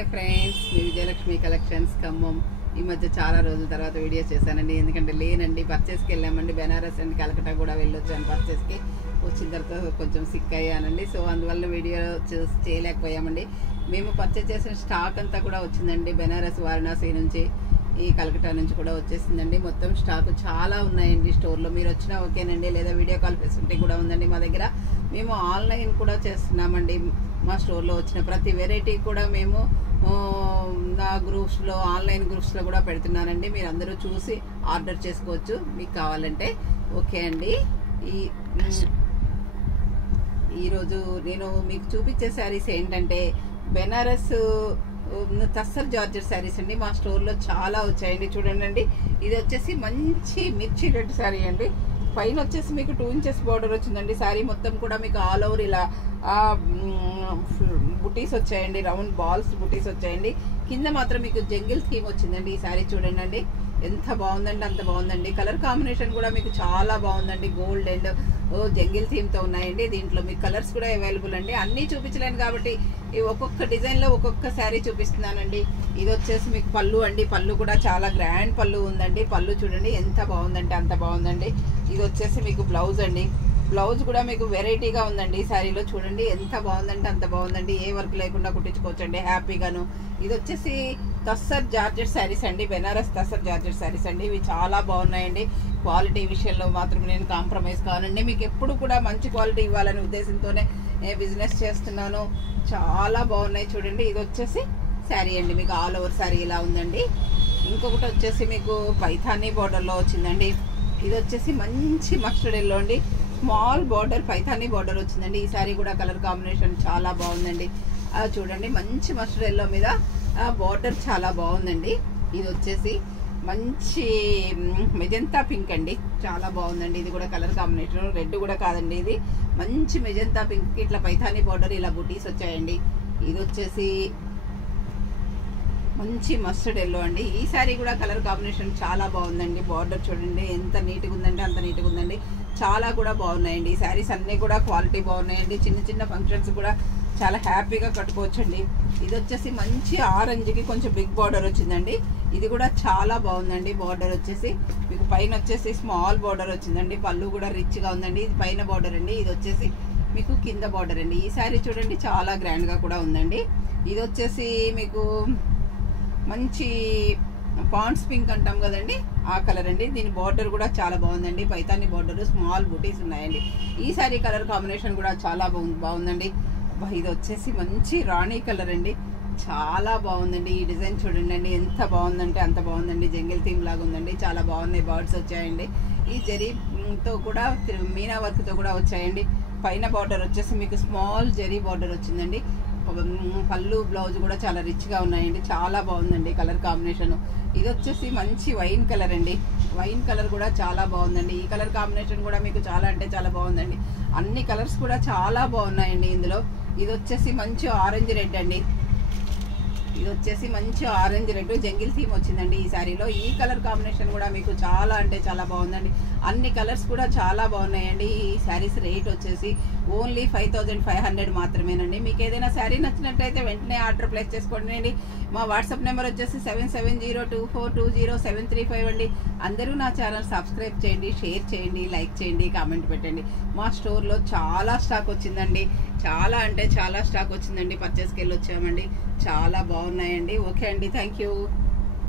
Hi friends, మీ Vijayalakshmi collections Khammam. ఈ మధ్య చాలా రోజుల తర్వాత వీడియో చేశానండి. ఎందుకంటే లేనండి, పర్చేస్కి వెళ్ళామండి. బెనారస్ అండ్ కలకట్టా కూడా వెళ్ళొచ్చాను పర్చేస్కి. వచ్చిన తర్వాత కొంచెం సిక్ అయ్యానండి. సో అందువల్ల వీడియో చేయలేకపోయామండి. మేము పర్చేస్ చేసిన స్టాక్ అంతా కూడా వచ్చిందండి. బెనారస్, వారణాసి నుంచి, ఈ కలకట్టా నుంచి కూడా వచ్చేసిందండి. మొత్తం స్టాక్ చాలా ఉన్నాయండి స్టోర్లో. మీరు వచ్చినా ఓకేనండి, లేదా వీడియో కాల్ ఫెసిలిటీ కూడా ఉందండి మా దగ్గర. మేము ఆన్లైన్ కూడా చేస్తున్నామండి. మా స్టోర్లో వచ్చిన ప్రతి వెరైటీ కూడా మేము నా గ్రూప్స్లో, ఆన్లైన్ గ్రూప్స్లో కూడా పెడుతున్నానండి. మీరు అందరూ చూసి ఆర్డర్ చేసుకోవచ్చు మీకు కావాలంటే. ఓకే అండి. ఈరోజు నేను మీకు చూపించే శారీస్ ఏంటంటే బెనారస్ తస్సర్ జార్జెట్ శారీస్ అండి. మా స్టోర్లో చాలా వచ్చాయండి. చూడండి, ఇది వచ్చేసి మంచి మిర్చి రెడ్ శారీ అండి. పైన వచ్చేసి మీకు 2 ఇంచెస్ బార్డర్ వచ్చిందండి. శారీ మొత్తం కూడా మీకు ఆల్ ఓవర్ ఇలా బుటీస్ వచ్చాయండి, రౌండ్ బాల్స్ బుటీస్ వచ్చాయండి. కింద మాత్రం మీకు జంగిల్ థీమ్ వచ్చిందండి. ఈ శారీ చూడండి, ఎంత బాగుందండి, అంత బాగుందండి. కలర్ కాంబినేషన్ కూడా మీకు చాలా బాగుందండి. గోల్డ్ అండ్ జంగిల్ థీమ్తో ఉన్నాయండి. దీంట్లో మీకు కలర్స్ కూడా అవైలబుల్ అండి. అన్నీ చూపించలేను కాబట్టి ఈ ఒక్కొక్క డిజైన్లో ఒక్కొక్క శారీ చూపిస్తున్నానండి. ఇది వచ్చేసి మీకు పళ్ళు అండి. పళ్ళు కూడా చాలా గ్రాండ్ పళ్ళు ఉందండి. పళ్ళు చూడండి ఎంత బాగుందంటే అంత బాగుందండి. ఇది వచ్చేసి మీకు బ్లౌజ్ అండి. బ్లౌజ్ కూడా మీకు వెరైటీగా ఉందండి. ఈ శారీలో చూడండి ఎంత బాగుందంటే అంత బాగుందండి. ఏ వర్క్ లేకుండా కుట్టించుకోవచ్చండి హ్యాపీగాను. ఇది వచ్చేసి తస్సర్ జార్జెట్ శారీస్ అండి. బెనారస్ తస్సర్ జార్జెట్ శారీస్ అండి. ఇవి చాలా బాగున్నాయండి. క్వాలిటీ విషయంలో మాత్రం నేను కాంప్రమైజ్ కావాలండి. మీకు ఎప్పుడు కూడా మంచి క్వాలిటీ ఇవ్వాలనే ఉద్దేశంతోనే బిజినెస్ చేస్తున్నాను. చాలా బాగున్నాయి చూడండి. ఇది వచ్చేసి శారీ అండి. మీకు ఆల్ ఓవర్ శారీ ఇలా ఉందండి. ఇంకొకటి వచ్చేసి మీకు పైథానీ బార్డర్లో వచ్చిందండి. ఇది వచ్చేసి మంచి మస్టర్డ్ ఎల్లో అండి. స్మాల్ బార్డర్ పైథానీ బార్డర్ వచ్చిందండి. ఈ శారీ కూడా కలర్ కాంబినేషన్ చాలా బాగుందండి. చూడండి, మంచి మస్టర్డ్ ఎల్లో మీద బార్డర్ చాలా బాగుందండి. ఇది వచ్చేసి మంచి మెజంతా పింక్ అండి. చాలా బాగుందండి. ఇది కూడా కలర్ కాంబినేషన్ రెడ్ కూడా కాదండి. ఇది మంచి మెజంతా పింక్, ఇట్లా పైథానీ బార్డర్ ఇలా బుటీస్ వచ్చాయండి. ఇది వచ్చేసి మంచి మస్టర్డ్ ఎల్లో అండి. ఈ శారీ కూడా కలర్ కాంబినేషన్ చాలా బాగుందండి. బార్డర్ చూడండి ఎంత నీట్గా ఉందంటే అంత నీట్గా ఉందండి. చాలా కూడా బాగున్నాయండి. ఈ శారీస్ అన్నీ కూడా క్వాలిటీ బాగున్నాయండి. చిన్న చిన్న ఫంక్షన్స్ కూడా చాలా హ్యాపీగా కట్టుకోవచ్చండి. ఇది వచ్చేసి మంచి ఆరెంజ్కి కొంచెం బిగ్ బార్డర్ వచ్చిందండి. ఇది కూడా చాలా బాగుందండి. బార్డర్ వచ్చేసి మీకు పైన వచ్చేసి స్మాల్ బార్డర్ వచ్చిందండి. పళ్ళు కూడా రిచ్గా ఉందండి. ఇది పైన బార్డర్ అండి. ఇది వచ్చేసి మీకు కింద బార్డర్ అండి. ఈ శారీ చూడండి చాలా గ్రాండ్గా కూడా ఉందండి. ఇది వచ్చేసి మీకు మంచి పాండ్స్ పింక్ అంటాం కదండి, ఆ కలర్ అండి. దీని బార్డర్ కూడా చాలా బాగుందండి. పైతాని బార్డర్, స్మాల్ బుటీస్ ఉన్నాయండి. ఈ శారీ కలర్ కాంబినేషన్ కూడా చాలా బాగుందండి. ఇది వచ్చేసి మంచి రాణి కలర్ అండి. చాలా బాగుందండి. ఈ డిజైన్ చూడండి ఎంత బాగుందంటే అంత బాగుందండి. జంగిల్ థీమ్ లాగా ఉందండి. చాలా బాగున్నాయి. బర్డ్స్ వచ్చాయండి. ఈ జరీతో కూడా మీనా వర్క్తో కూడా వచ్చాయండి. పైన బార్డర్ వచ్చేసి మీకు స్మాల్ జరీ బార్డర్ వచ్చిందండి. పళ్ళు బ్లౌజ్ కూడా చాలా రిచ్గా ఉన్నాయండి. చాలా బాగుందండి కలర్ కాంబినేషన్. ఇది వచ్చేసి మంచి వైన్ కలర్ అండి. వైన్ కలర్ కూడా చాలా బాగుందండి. ఈ కలర్ కాంబినేషన్ కూడా మీకు చాలా అంటే చాలా బాగుందండి. అన్ని కలర్స్ కూడా చాలా బాగున్నాయండి ఇందులో. ఇది వచ్చేసి మంచి ఆరెంజ్ రెడ్ అండి. ఇది వచ్చేసి మంచి ఆరెంజ్ రెడ్ జంగిల్ థీమ్ వచ్చిందండి ఈ శారీలో. ఈ కలర్ కాంబినేషన్ కూడా మీకు చాలా అంటే చాలా బాగుందండి. అన్ని కలర్స్ కూడా చాలా బాగున్నాయండి. ఈ శారీస్ రేట్ వచ్చేసి ఓన్లీ 5500 మాత్రమేనండి. మీకు ఏదైనా శారీ నచ్చినట్లయితే వెంటనే ఆర్డర్ ప్లేస్ చేసుకోండి అండి. మా వాట్సాప్ నెంబర్ వచ్చేసి 7702420735 అండి. అందరూ నా ఛానల్ సబ్స్క్రైబ్ చేయండి, షేర్ చేయండి, లైక్ చేయండి, కామెంట్ పెట్టండి. మా స్టోర్లో చాలా స్టాక్ వచ్చిందండి. చాలా అంటే చాలా స్టాక్ వచ్చిందండి. పర్చేస్కి వెళ్ళి వచ్చామండి. చాలా బాగున్నాయండి. ఓకే అండి, థ్యాంక్ యూ.